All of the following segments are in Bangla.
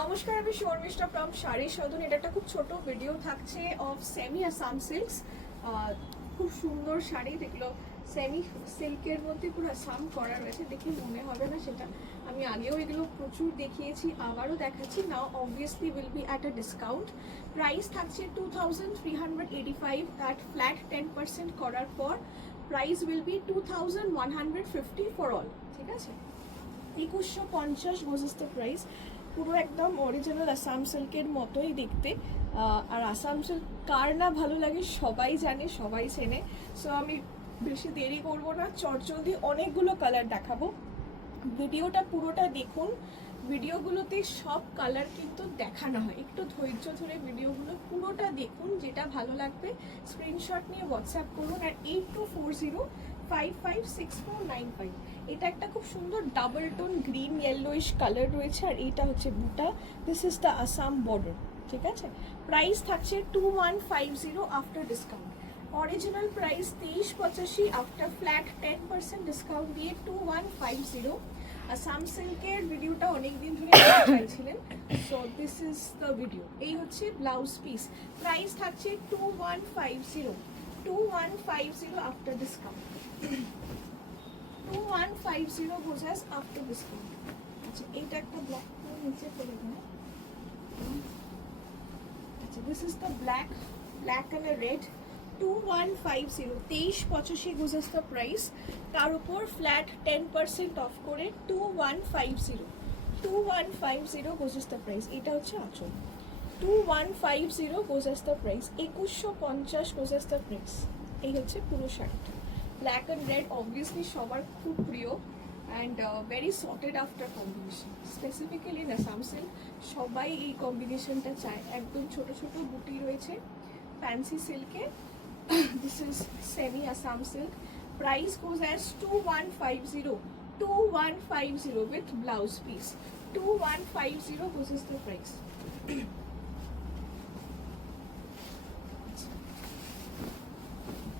নমস্কার, আমি শর্মিষ্ঠা ফ্রম শাড়ি সদন। এটা একটা খুব ছোট ভিডিও থাকছে অফ সেমি আসাম সিল্কস। খুব সুন্দর শাড়ি, যেগুলো সেমি সিল্কের মধ্যে পুরো আসাম করা রয়েছে। দেখে মনে হবে না সেটা, আমি আগেও এগুলো প্রচুর দেখিয়েছি, আবারও দেখাচ্ছি। Now obviously will be at a discount. Price থাকছে 2385, অ্যাট ফ্ল্যাট 10% করার পর price will be 2150 for all. ঠিক আছে, 2150 গোজ ইজ দ্য প্রাইস। পুরো একদম অরিজিনাল আসাম সিল্কের মতোই দেখতে। আর আসাম সিল্ক কার না ভালো লাগে সবাই জানে, সবাই চেনে। সো আমি বেশি দেরি করবো না, চটজলদি অনেকগুলো কালার দেখাবো। ভিডিওটা পুরোটা দেখুন। ভিডিওগুলোতে সব কালার কিন্তু দেখানো হয়, একটু ধৈর্য ধরে ভিডিওগুলো পুরোটা দেখুন। যেটা ভালো লাগবে স্ক্রিনশট নিয়ে হোয়াটসঅ্যাপ করুন। আর 8240556495। এটা একটা খুব সুন্দর double tone green yellowish colour রয়েছে, আর এইটা হচ্ছে বুটা। This is the Assam border. ঠিক আছে, প্রাইস থাকছে 2150 after discount. Original price 2385, after flat 10% discount দিয়ে 2150। আসাম সিল্কের ভিডিওটা অনেকদিন ধরে চাইছিলেন, so this is the video. এই হচ্ছে ব্লাউজ পিস। প্রাইস থাকছে 2150 আফটার ডিসকাউন্ট। 2150 বোঝাস আফটার ডিসকাউন্ট। আচ্ছা, এইটা একটা ব্ল্যাক নিচে ফেলে দেয়। আচ্ছা, this is the black and red. 2150, 2385 goes as the price. তার উপর ফ্ল্যাট 10% অফ করে 2150 গোজাস দ্য প্রাইস। এটা হচ্ছে আঁচল। 2150 goes as the price. 2150 goes as the price. এই হচ্ছে পুরো শাড়িটা। ব্ল্যাক অ্যান্ড রেড অবভিয়াসলি সবার খুব প্রিয়, and very sorted after combination. Specifically in Assam silk সবাই এই কম্বিনেশনটা চায়। একদম ছোট ছোট বুটি রয়েছে fancy সিল্কে। This is semi Assam silk. Price goes as 2150 with blouse piece. 2150 goes as the price.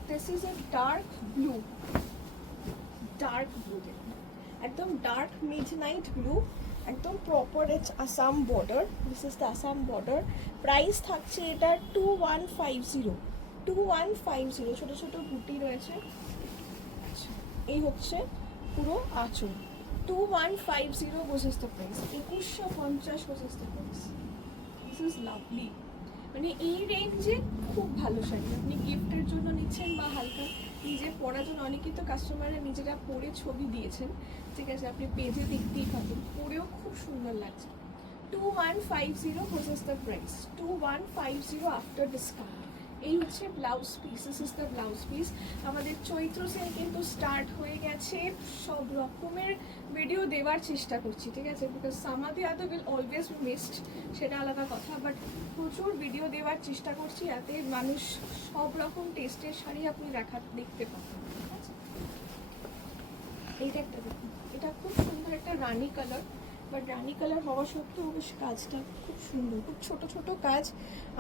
This is a dark blue. একদম ডার্ক মিডনাইট ব্লু, একদম proper it's Assam border. This is the Assam border. Price থাকছে এটা 2150। ছোট ছোট বুটি রয়েছে। এই হচ্ছে পুরো আঁচল। 2150 বোঝাস দ্য প্রাইস। 2150 বোঝাস the price. This is lovely. মানে এই রেঞ্জে খুব ভালো শাড়ি, আপনি গিফটের জন্য নিচ্ছেন বা হালকা নিজে পরার জন্য। অনেকেই তো কাস্টমাররা নিজেরা পরে ছবি দিয়েছেন, ঠিক আছে, আপনি পেজে দেখতেই পাবেন, পরেও খুব সুন্দর লাগছে। 2150 বোঝাস দ্য প্রাইস। 2150 after discount. এই হচ্ছে blouse piece. This is the blouse piece. আমাদের চৈত্র সেল কিন্তু স্টার্ট হয়ে গেছে। সব রকমের ভিডিও দেওয়ার চেষ্টা করছি, ঠিক আছে, বিকজ সামাদি আদৌ উইল অলওয়েজ বি মিসড, সেটা আলাদা কথা, বাট প্রচুর ভিডিও দেওয়ার চেষ্টা করছি যাতে মানুষ সব রকম টেস্টের শাড়ি আপনি দেখতে পাবেন। ঠিক আছে, এইটা একটা দেখুন, এটা খুব সুন্দর একটা রানী কালার। বাট রানী কালার হওয়া সত্ত্বেও বেশ কাজটা খুব সুন্দর, খুব ছোট ছোট কাজ।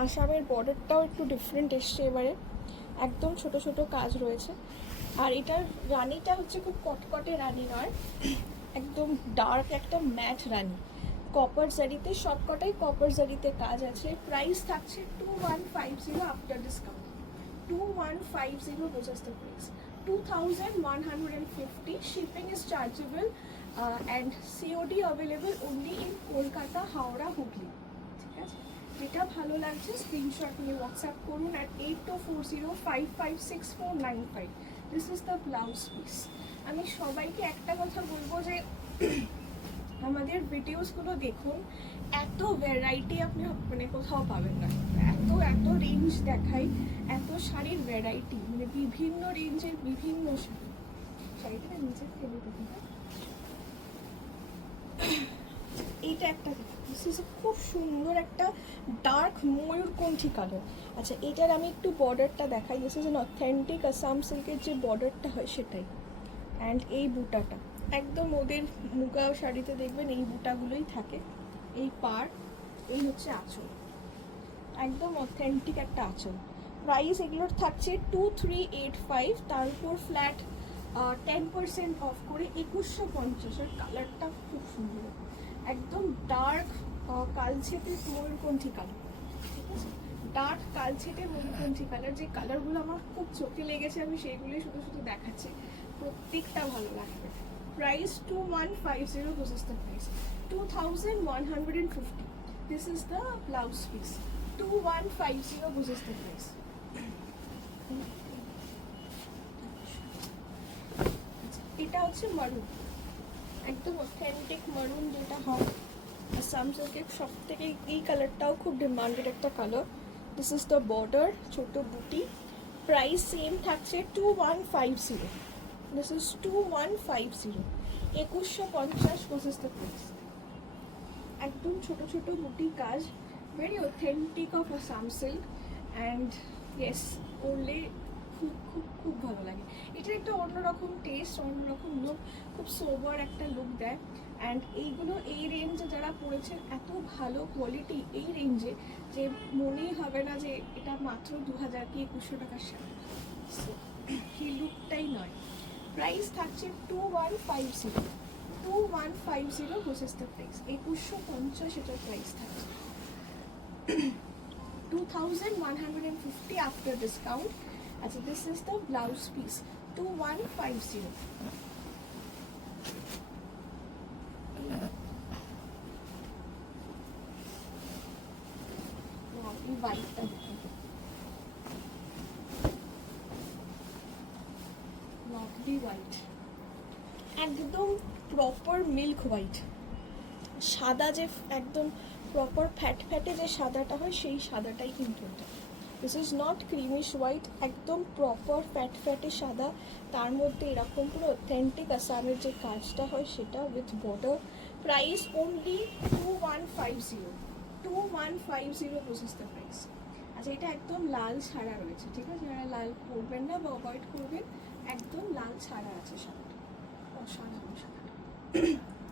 আসামের বর্ডারটাও একটু ডিফারেন্ট এসছে এবারে, একদম ছোট ছোট কাজ রয়েছে। আর এটার রানীটা হচ্ছে খুব কটকটে রানী নয়, একদম ডার্ক একটা ম্যাট রানী। কপার জারিতে, সবকটাই কপার জারিতে কাজ আছে। প্রাইস থাকছে 2150 আফটার ডিসকাউন্ট। 2150 বোঝাস the price. 2150। Shipping is chargeable and COD available only in Kolkata, Howrah, Hubli. ঠিক আছে, যেটা ভালো লাগছে স্ক্রিনশট নিয়ে হোয়াটসঅ্যাপ করুন at 8240556495. This is the blouse piece. আমি সবাইকে একটা কথা বলবো যে আমাদের ভিডিওসগুলো দেখুন, এত ভ্যারাইটি আপনি মানে কোথাও পাবেন না। এত রেঞ্জ দেখাই, এত শাড়ির ভ্যারাইটি, মানে বিভিন্ন রেঞ্জের বিভিন্ন শাড়ি। শাড়িটা নিচে ফেলে দেখুন। এইটা একটা খুব সুন্দর একটা ডার্ক ময়ূরকণ্ঠী কালার। আচ্ছা, এটার আমি একটু বর্ডারটা দেখাই। This is an authentic Assam সিল্কের যে বর্ডারটা হয় সেটাই। অ্যান্ড এই বুটাটা একদম ওদের মুগা শাড়িতে দেখবেন এই বুটাগুলোই থাকে। এই পার, এই হচ্ছে আঁচল, একদম অথেন্টিক একটা আঁচল। প্রাইস এগুলোর থাকছে 2385, তার উপর ফ্ল্যাট 10% অফ করে 2150। কালারটা খুব সুন্দর, একদম ডার্ক কালছেটে ময়ূরকণ্ঠী কালার, ঠিক আছে, ডার্ক কালছেটে ময়ূরকণ্ঠী কালার। যে কালারগুলো আমার খুব চোখে লেগেছে আমি সেইগুলোই শুধু শুধু দেখাচ্ছি, প্রত্যেকটা ভালো লাগবে। Price 2150, this is the price 2150. This is the blouse piece 2150, this is the price. এটা হচ্ছে মারুন, একদম অথেন্টিক মারুন যেটা হয় আসাম সিল্কের সব থেকে। এই কালারটাও খুব ডিমান্ডেড একটা colour. This is the border, ছোট বুটি। প্রাইস সেম থাকছে 2150। This is 2150, 2150, this is the price. একদম ছোট ছোট বুটি কাজ, very authentic of Assam silk. And yes, পরলে খুব খুব খুব ভালো লাগে। এটা একটা অন্যরকম টেস্ট, অন্যরকম লুক, খুব সোবার একটা লুক দেয়। অ্যান্ড এইগুলো এই রেঞ্জে যারা পড়েছেন, এত ভালো কোয়ালিটি এই রেঞ্জে যে মনেই হবে না যে এটা মাত্র 2000 কি 2100 টাকার শাড়ি। এই লুকটাই নয়। প্রাইস থাকছে 2150, 2150, দিস ইজ দ্য প্রাইস। 2150 এটার প্রাইস থাকছে। 2150 আফটার ডিসকাউন্ট। আচ্ছা, this is the blouse piece 2150। হোয়াইটটা দেখুন, লাভলি হোয়াইট, একদম প্রপার মিল্ক হোয়াইট। সাদা যে একদম প্রপার ফ্যাট ফ্যাটে যে সাদাটা হয় সেই সাদাটাই কিন্তু এটা। This is not creamish white, একদম প্রপার ফ্যাট ফ্যাটে সাদা, তার মধ্যে এরকম পুরো অথেন্টিক আসামের যে কাজটা হয় সেটা with border. Price only 2150, 2150, this is the price. আচ্ছা, এটা একদম লাল ছাড়া রয়েছে, ঠিক আছে, যারা লাল করবেন না বা অ্যাভয়েড করবেন, একদম লাল ছাড়া আছে সাদাটা, অসাধারণ সাদাটা।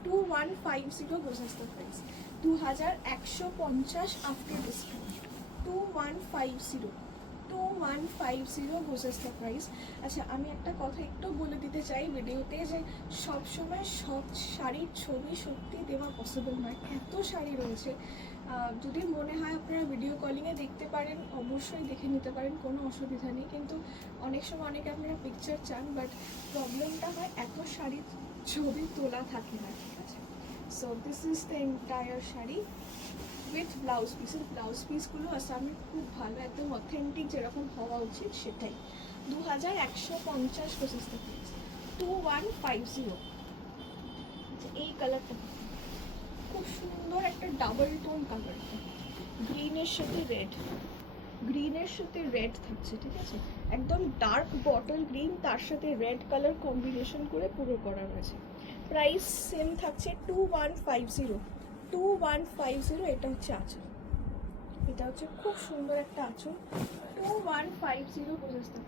2150, this is the price. 2150 after discount, 2150, 2150, this is the price. আচ্ছা, আমি একটা কথা একটু বলে দিতে চাই ভিডিওতে, যে সবসময় সব শাড়ির ছবি সত্যি দেওয়া পসিবল নয়, এত শাড়ি রয়েছে। যদি মনে হয় আপনারা ভিডিও কলিংয়ে দেখতে পারেন, অবশ্যই দেখে নিতে পারেন, কোনো অসুবিধা নেই। কিন্তু অনেক সময় অনেকে আপনারা পিকচার চান, বাট প্রবলেমটা হয় এত শাড়ির ছবি তোলা থাকে না, ঠিক আছে। So this is the entire sari with blouse পিসের। ব্লাউজ পিসগুলো আসামে খুব ভালো, একদম অথেন্টিক যেরকম হওয়া উচিত সেটাই। 2150, দিস ইজ দ্য প্রাইস 2150। এই কালারটা খুব সুন্দর একটা ডাবল টোন কালার, গ্রিনের সাথে রেড, গ্রিনের সাথে রেড থাকছে, ঠিক আছে, একদম ডার্ক বটল গ্রিন, তার সাথে রেড কালার কম্বিনেশন করে পুরো করা রয়েছে। প্রাইস সেম থাকছে 2150, 2150। এটা হচ্ছে আঁচল, এটা হচ্ছে খুব সুন্দর একটা আঁচল, 2150, বুঝতে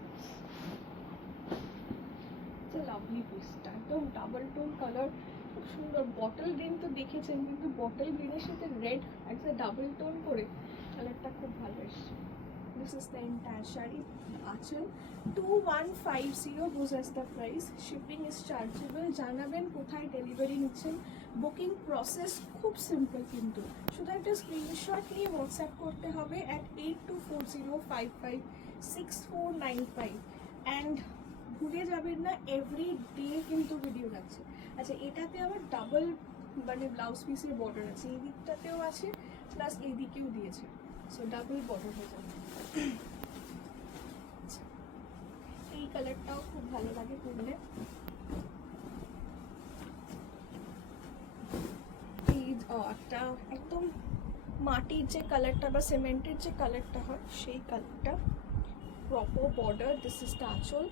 লাভলি পিসটা, একদম ডাবল টোন কালার, খুব সুন্দর। বটল গ্রিন তো দেখেছেন, কিন্তু বটল গ্রিনের সাথে রেড একটা ডাবল টোন করে কালারটা খুব ভালো এসছে। This is the entire sari, আঁচল 2150, this is the price. Shipping is chargeable. জানাবেন কোথায় ডেলিভারি নিচ্ছেন। বুকিং প্রসেস খুব সিম্পল, কিন্তু শুধু একটা স্ক্রিনশট নিয়ে হোয়াটসঅ্যাপ করতে হবে অ্যাট 8240556495। অ্যান্ড ভুলে যাবেন না, এভরি ডে কিন্তু ভিডিও লাগছে। আচ্ছা, এটাতে আবার ডাবল মানে ব্লাউজ পিসের বর্ডার আছে, এই দিকটাতেও আছে প্লাস এই দিকেও দিয়েছে, সো ডাবল বর্ডার হয়ে যাবে। এই কালারটাও খুব ভালো লাগে পরলে। এই একটা একদম মাটির যে কালারটা বা সিমেন্টের যে কালারটা হয় সেই কালারটা, proper border. This is the আঁচল।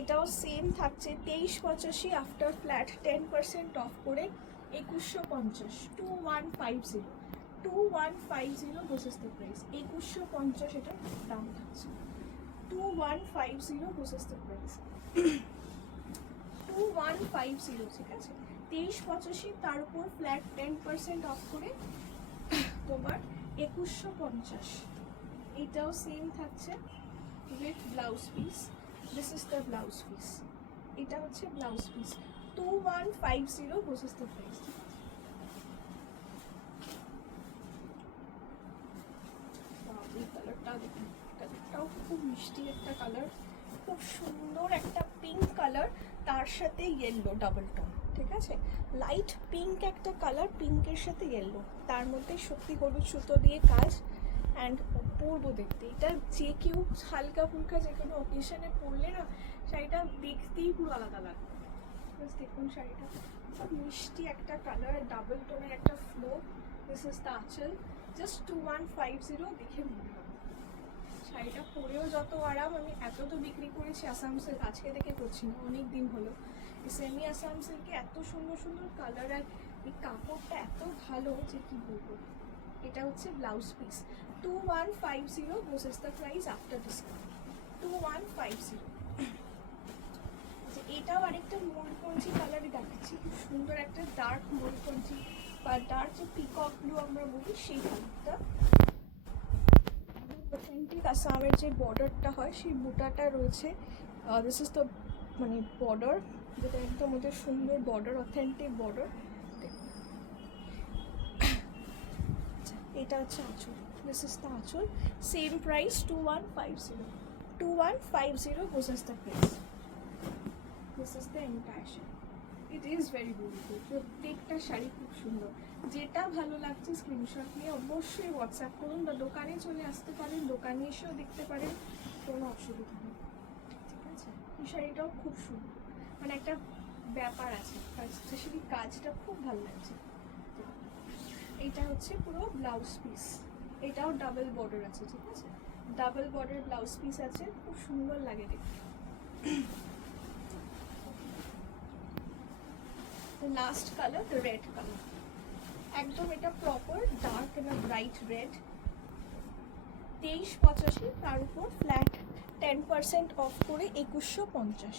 এটাও সেম থাকছে 2385 আফটার ফ্ল্যাট 10% অফ করে 2150, 2150, 2150, দিস ইজ দ্য প্রাইস। 2150 এটার দাম থাকছে, 2150, দিস ইজ দ্য প্রাইস। 2150, ঠিক আছে, 2385, তার উপর ফ্ল্যাট 10% অফ করে তোমার 2150। এটাও সেম থাকছে with blouse piece. This is the blouse piece, এটা হচ্ছে blouse piece 2150, this is the price. কালারটা দেখুন, কালারটাও খুব মিষ্টি একটা কালার, খুব সুন্দর একটা পিঙ্ক কালার, তার সাথে ইয়েলো ডাবল টোন, ঠিক আছে? লাইট পিঙ্ক একটা কালার, পিঙ্কের সাথে ইয়েলো, তার মধ্যে সত্যি হলুদ সুতো দিয়ে কাজ, অ্যান্ড অপূর্ব দেখতে। এটা যে কেউ হালকা ফুলকা যে কোনো অকেশনে পরলে না শাড়িটা দেখতেই পুরো আলাদা লাগে। দেখুন শাড়িটা খুব মিষ্টি একটা কালার, ডাবল টোনের একটা ফ্লো। দিস ইজ দ্য আঁচল, জাস্ট 2150 দেখে মনে হবে। শাড়িটা পরেও যত আরাম, আমি এত তো বিক্রি করেছি আসাম সিল্ক, আজকে থেকে করছি না, অনেক দিন হলো। সেমি আসাম সিল্কে এত সুন্দর সুন্দর কালার, আর এই কাপড়টা এত ভালো যে কি বলবো। এটা হচ্ছে blouse piece, 2150 versus the price after discount 2150। এটাও আরেকটা ময়ূরপঞ্চি কালারই দেখাচ্ছি, খুব সুন্দর একটা ডার্ক ময়ূরপঞ্চি বা ডার্ক যে পিকক ব্লু আমরা বলি সেই কালারটা। অথেন্টিক আসামের যে বর্ডারটা হয় সেই বুটাটা রয়েছে, দিস ইজ দ্য মানে বর্ডার, যেটা একদম ওদের সুন্দর বর্ডার, অথেন্টিক বর্ডার। এটা হচ্ছে আঁচল, দিস ইজ দ্য আঁচল, same price 2150 versus the price. This is the entire sari, it is very beautiful. প্রত্যেকটা শাড়ি খুব সুন্দর, যেটা ভালো লাগছে স্ক্রিনশট নিয়ে অবশ্যই হোয়াটসঅ্যাপ করুন, বা দোকানে চলে আসতে পারেন, দোকানে এসেও দেখতে পারেন, কোনো অসুবিধা নেই, ঠিক আছে? এই শাড়িটাও খুব সুন্দর, মানে একটা ব্যাপার আছে, আর স্পেশালি কাজটা খুব ভালো লাগছে। এইটা হচ্ছে পুরো ব্লাউজ পিস, এটাও ডাবল বর্ডার আছে, ঠিক আছে? ডাবল বর্ডার ব্লাউজ পিস আছে, খুব সুন্দর লাগে দেখতে। লাস্ট কালার রেড কালার, একদম এটা প্রপার ডার্ক এবং ব্রাইট রেড, 2385, তার উপর ফ্ল্যাট 10% অফ করে 2150,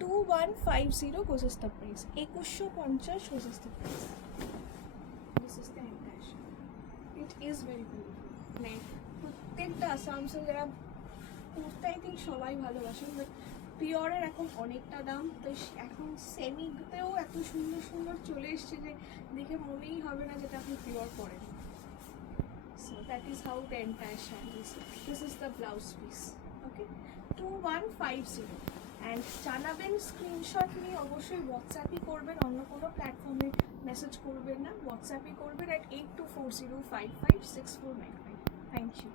2150 versus the price, 2150 versus the price. This is the entire sari, it is very beautiful. মানে প্রত্যেকটা আসাম সিল্ক যারা কুর্তা আই থিঙ্ক সবাই ভালোবাসেন, বাট পিওরের এখন অনেকটা দাম, তো এখন সেমিতেও এত সুন্দর সুন্দর চলে এসছে যে দেখে মনেই হবে না যেটা আপনি পিওর পরেন। So that is how the entire sari is. This is the blouse piece, okay, 2150। And জানাবেন স্ক্রিনশট নিয়ে, অবশ্যই হোয়াটসঅ্যাপই করবেন, অন্য কোনো প্ল্যাটফর্মে মেসেজ করবেন না, হোয়াটসঅ্যাপই করবেন at 8240556495। Thank you.